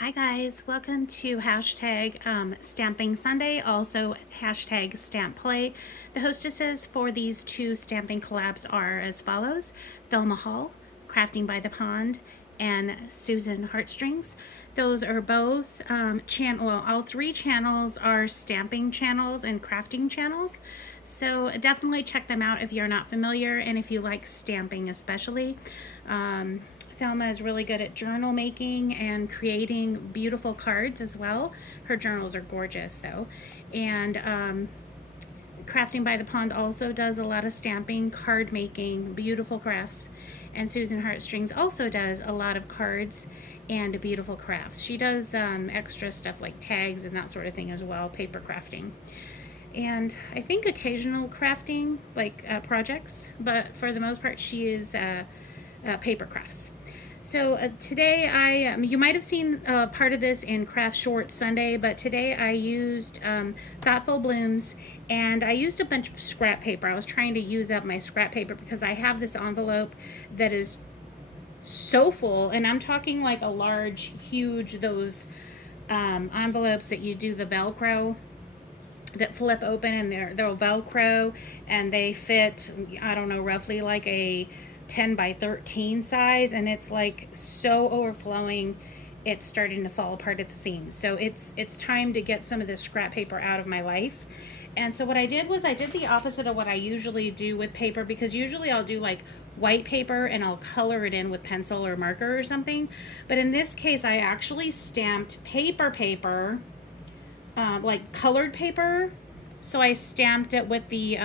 Hi guys, welcome to hashtag Stamping Sunday, also hashtag Stamp Play. The hostesses for these two stamping collabs are as follows: Thelma Hall, Crafting by the Pond, and Susan Heartstrings. Those are both all three channels are stamping channels and crafting channels. So definitely check them out if you're not familiar and if you like stamping especially. Thelma is really good at journal making and creating beautiful cards as well. Her journals are gorgeous though. And Crafting by the Pond also does a lot of stamping, card making, beautiful crafts. And Susan Heartstrings also does a lot of cards and beautiful crafts. She does extra stuff like tags and that sort of thing as well, paper crafting. And I think occasional crafting, like projects, but for the most part, she is paper crafts. So today you might have seen part of this in Craft Short Sunday, but today I used Thoughtful Blooms and I used a bunch of scrap paper. I was trying to use up my scrap paper because I have this envelope that is so full, and I'm talking like a large, huge, those envelopes that you do the Velcro that flip open and they're Velcro and they fit, I don't know, roughly like a 10 by 13 size, and it's like so overflowing it's starting to fall apart at the seams. So it's time to get some of this scrap paper out of my life. And so what I did was I did the opposite of what I usually do with paper, because usually I'll do like white paper and I'll color it in with pencil or marker or something. But in this case I actually stamped paper, like colored paper. So I stamped it with the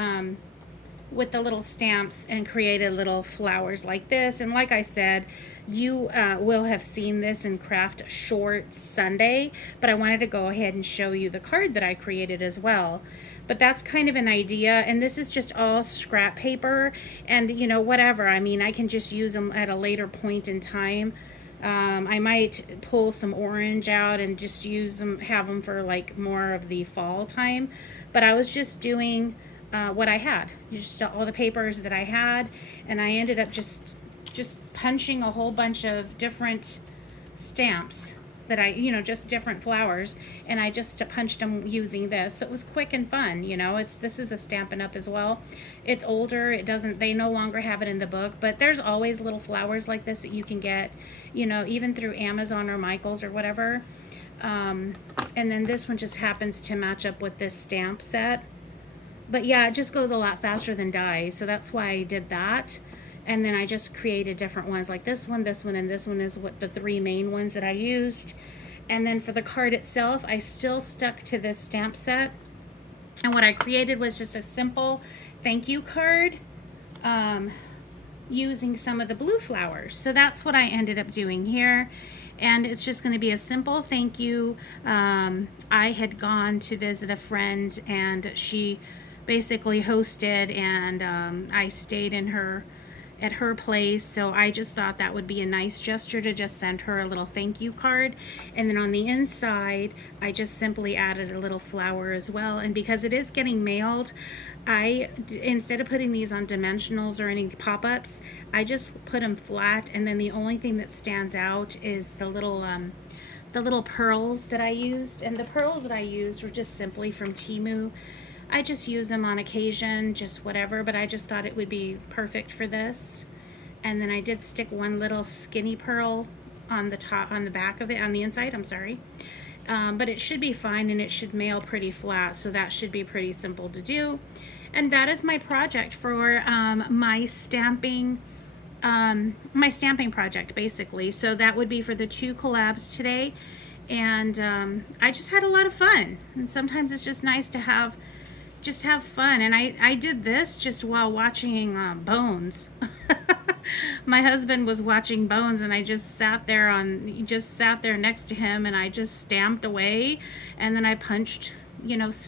little stamps and created little flowers like this. And like I said, you will have seen this in Craft Short Sunday, but I wanted to go ahead and show you the card that I created as well. But that's kind of an idea, and this is just all scrap paper, and you know, whatever, I mean, I can just use them at a later point in time. I might pull some orange out and just use them, have them for like more of the fall time. But I was just doing what I had, just all the papers that I had, and I ended up just punching a whole bunch of different stamps that I, just different flowers, and I just punched them using this. So it was quick and fun, this is a Stampin' Up as well. It's older, they no longer have it in the book, but there's always little flowers like this that you can get, even through Amazon or Michaels or whatever. And then this one just happens to match up with this stamp set. But yeah, it just goes a lot faster than die, so that's why I did that. And then I just created different ones like this one, and this one is what the three main ones that I used. And then for the card itself, I still stuck to this stamp set. And what I created was just a simple thank you card using some of the blue flowers. So that's what I ended up doing here. And it's just going to be a simple thank you. I had gone to visit a friend, and she basically hosted, and I stayed at her place, so I just thought that would be a nice gesture to just send her a little thank you card. And then on the inside I just simply added a little flower as well. And because it is getting mailed, instead of putting these on dimensionals or any pop-ups, I just put them flat, and then the only thing that stands out is the little pearls that I used. And the pearls that I used were just simply from Temu. I just use them on occasion, just whatever, but I just thought it would be perfect for this. And then I did stick one little skinny pearl on the back of it, on the inside, I'm sorry. But it should be fine, and it should mail pretty flat, so that should be pretty simple to do. And that is my project for my stamping project, basically. So that would be for the two collabs today. And I just had a lot of fun. And sometimes it's just nice to have fun. And I did this just while watching Bones. My husband was watching Bones, and I just sat there next to him, and I just stamped away, and then I punched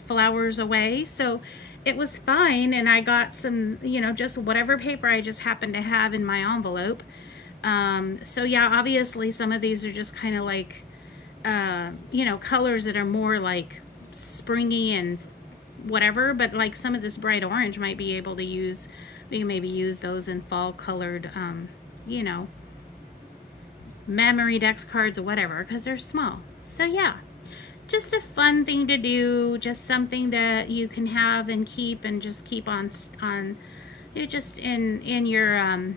flowers away. So it was fine, and I got some just whatever paper I just happened to have in my envelope. So yeah, obviously some of these are just kind of like colors that are more like springy and whatever, but like some of this bright orange might be able to use, we can maybe use those in fall colored memory decks, cards, or whatever, because they're small. So yeah, just a fun thing to do, just something that you can have and just keep on you just in your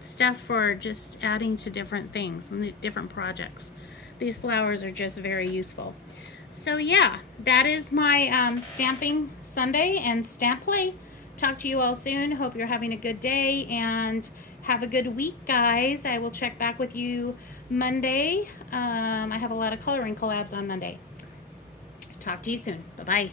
stuff for just adding to different things, different projects. These flowers are just very useful. So yeah, that is my stamping Sunday and stamp play. Talk to you all soon. Hope you're having a good day and have a good week, guys. I will check back with you Monday. I have a lot of coloring collabs on Monday. Talk to you soon. Bye-bye.